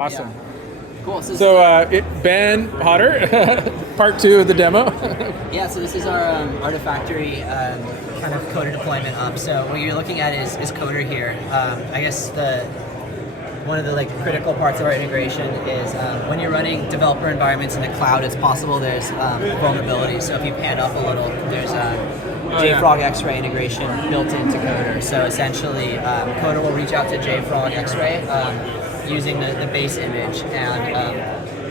Awesome. Yeah. Cool. So Ben Hodder, part 2 of the demo. Yeah, so this is our Artifactory kind of coder deployment up. So what you're looking at is coder here. I guess one of the critical parts of our integration is when you're running developer environments in the cloud, it's possible there's vulnerabilities. So if you pan up a little, there's jfrog X-ray integration built into coder. So essentially, coder will reach out to jfrog X-ray using the base image, and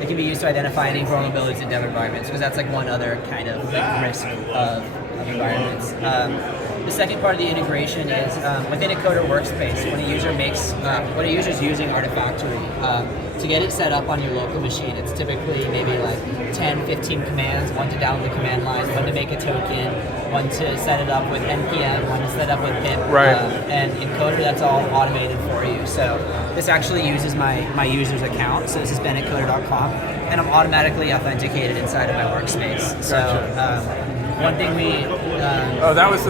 it can be used to identify any vulnerabilities in dev environments, because that's one other kind of risk of environments. The second part of the integration is within a coder workspace, when a user is using Artifactory, to get it set up on your local machine, it's typically maybe 10, 15 commands, one to download the command line, one to make a token, one to set it up with NPM, one to set it up with pip. Right. And in coder, that's all automated for you. So this actually uses my user's account. So this is Ben at coder.com, and I'm automatically authenticated inside of my workspace. So one thing that was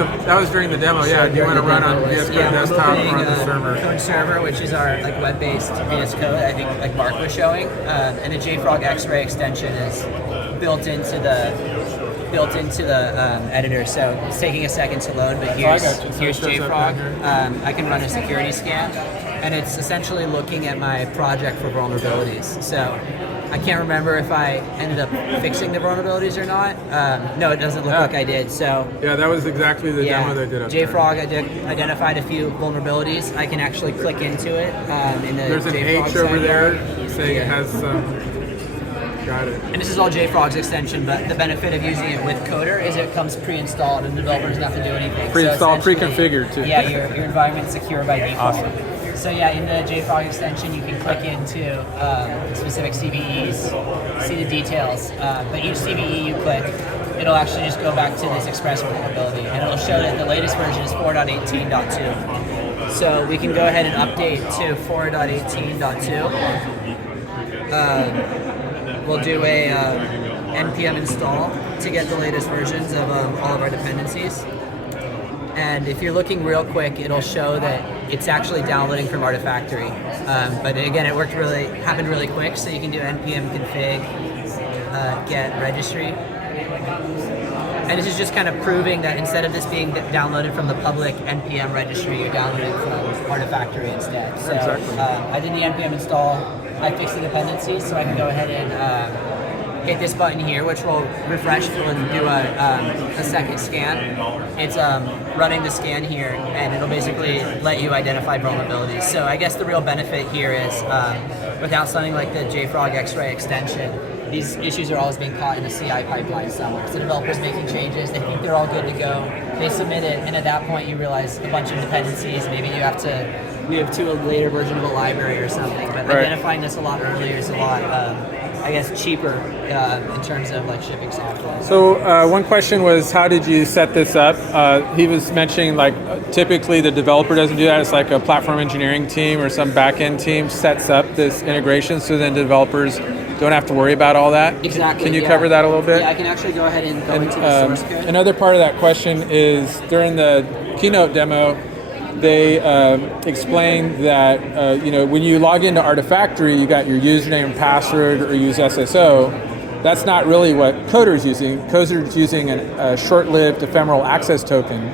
during the demo. Yeah, you want to run on VS Code desktop or on the server. Code server, which is our web-based VS Code. I think Mark was showing, and the jfrog X-ray extension is built into the editor. So it's taking a second to load, but here's jfrog. I can run a security scan, and it's essentially looking at my project for vulnerabilities. So I can't remember if I ended up fixing the vulnerabilities or not. No, it doesn't look like I did. So yeah, that was exactly the demo they did up jfrog identified a few vulnerabilities. I can actually click into it in the There's an jfrog H over there saying it has some. Got it. And this is all jfrog's extension, but the benefit of using it with coder is it comes pre-installed and the developer doesn't have to do anything. Pre-installed, pre-configured too. Yeah, your environment's secure by default. Awesome. So yeah, in the jfrog extension, you can click into specific CVEs, see the details. But each CVE you click, it'll actually just go back to this express vulnerability, and it'll show that the latest version is 4.18.2. So we can go ahead and update to 4.18.2. We'll do a npm install to get the latest versions of all of our dependencies. And if you're looking real quick, it'll show that it's actually downloading from Artifactory. But again, happened really quick, so you can do npm config get registry. And this is just kind of proving that instead of this being downloaded from the public npm registry, you're downloading from Artifactory instead. So I did the npm install. I fixed the dependencies, so I can go ahead and hit this button here, which will refresh and do a second scan. It's running the scan here, and it'll basically let you identify vulnerabilities. So I guess the real benefit here is without something like the jfrog X-ray extension, these issues are always being caught in a CI pipeline somewhere. So the developer's making changes, they think they're all good to go, they submit it, and at that point you realize a bunch of dependencies, maybe you have to move to a later version of a library or something. But identifying this a lot earlier is a lot, I guess, cheaper in terms of shipping software. So one question was, how did you set this up? He was mentioning typically the developer doesn't do that. It's like a platform engineering team or some back-end team sets up this integration, so then developers don't have to worry about all that. Exactly. Can you cover that a little bit? Yeah, I can actually go ahead and go into the source code. Another part of that question is during the keynote demo, they explained that when you log into Artifactory, you got your username and password or use SSO. That's not really what Coder's using. Coder's using a short-lived ephemeral access token.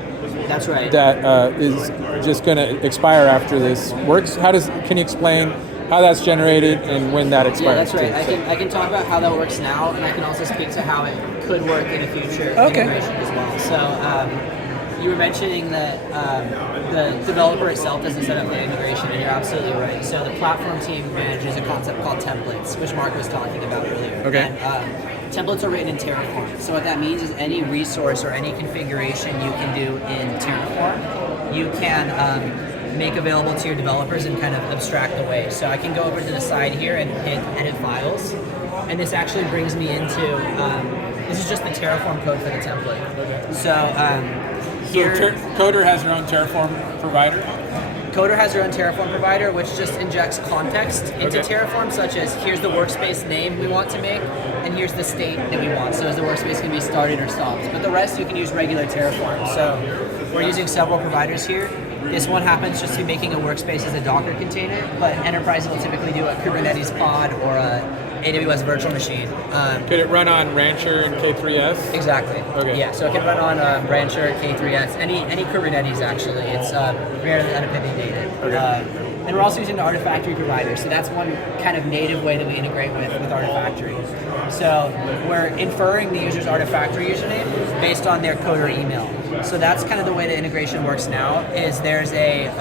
That's right. That is just going to expire after this works. Can you explain how that's generated and when that expires? Yeah, that's right. I can talk about how that works now, and I can also speak to how it could work in a future integration as well. So. You were mentioning that the developer itself doesn't set up the integration, and you're absolutely right. So the platform team manages a concept called templates, which Mark was talking about earlier. Okay. And templates are written in Terraform. So what that means is any resource or any configuration you can do in Terraform, you can make available to your developers and kind of abstract away. So I can go over to the side here and hit edit files, and this actually brings me into, this is just the Terraform code for the template. Okay. So here, Coder has their own Terraform provider? Coder has their own Terraform provider, which just injects context into Terraform, such as here's the workspace name we want to make, and here's the state that we want. So as the workspace can be started or stopped. But the rest you can use regular Terraform. So we're using several providers here. This one happens just to be making a workspace as a Docker container, but enterprises will typically do a Kubernetes pod or a AWS virtual machine. Could it run on Rancher and K3s? Exactly. Okay. Yeah, so it can run on Rancher, K3s, any Kubernetes actually. It's rarely unopinionated. Okay. And we're also using the Artifactory provider, so that's one kind of native way that we integrate with Artifactory. So we're inferring the user's Artifactory username based on their coder email. So that's kind of the way the integration works now. Is there's a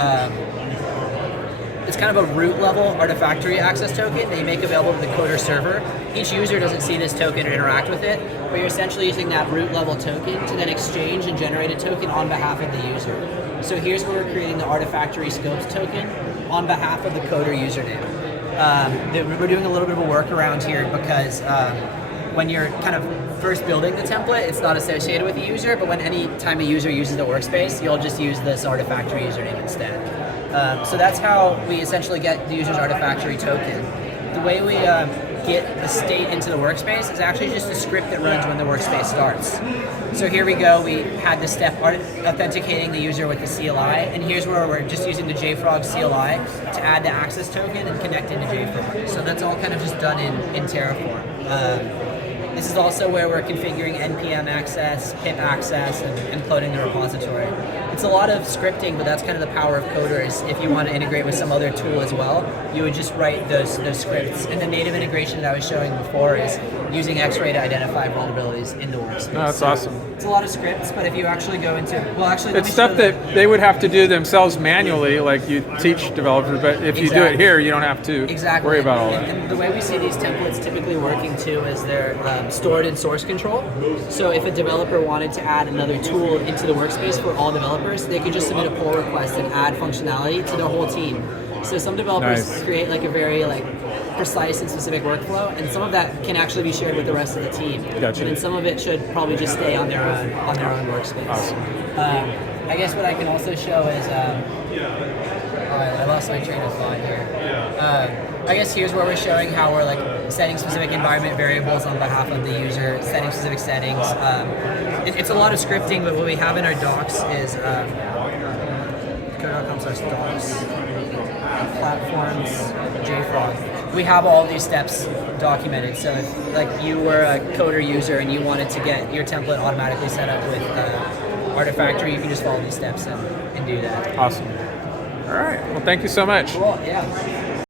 it's kind of a root level Artifactory access token that you make available to the coder server. Each user doesn't see this token or interact with it, but you're essentially using that root level token to then exchange and generate a token on behalf of the user. So here's where we're creating the Artifactory scopes token on behalf of the coder username. We're doing a little bit of a workaround here because when you're kind of first building the template, it's not associated with the user, but when any time a user uses the workspace, you'll just use this Artifactory username instead. So that's how we essentially get the user's Artifactory token. The way we get the state into the workspace is actually just a script that runs when the workspace starts. So here we go, we had the step authenticating the user with the CLI, and here's where we're just using the jfrog CLI to add the access token and connect into jfrog. So that's all kind of just done in Terraform. This is also where we're configuring npm access, pip access, and loading the repository. It's a lot of scripting, but that's kind of the power of Coder. Is if you want to integrate with some other tool as well, you would just write those scripts. And the native integration that I was showing before is using X-ray to identify vulnerabilities in the workspace. Oh, that's awesome. It's a lot of scripts, but if you actually go into, well, actually, It's stuff that they would have to do themselves manually, like you teach developers, but if you do it here, you don't have to worry about all that. And the way we see these templates typically working too is they're stored in source control. So if a developer wanted to add another tool into the workspace for all developers, they could just submit a pull request and add functionality to their whole team. So some developers create like a very precise and specific workflow, and some of that can actually be shared with the rest of the team. Gotcha. And some of it should probably just stay on their own workspace. Awesome. I guess what I can also show is I lost my train of thought here. I guess here's where we're showing how we're setting specific environment variables on behalf of the user, setting specific settings. It's a lot of scripting, but what we have in our docs is code.com/docs, platforms, jfrog. We have all these steps documented. So if you were a coder user and you wanted to get your template automatically set up with Artifactory, you can just follow these steps and do that. Awesome. All right. Well, thank you so much. Cool. Yeah.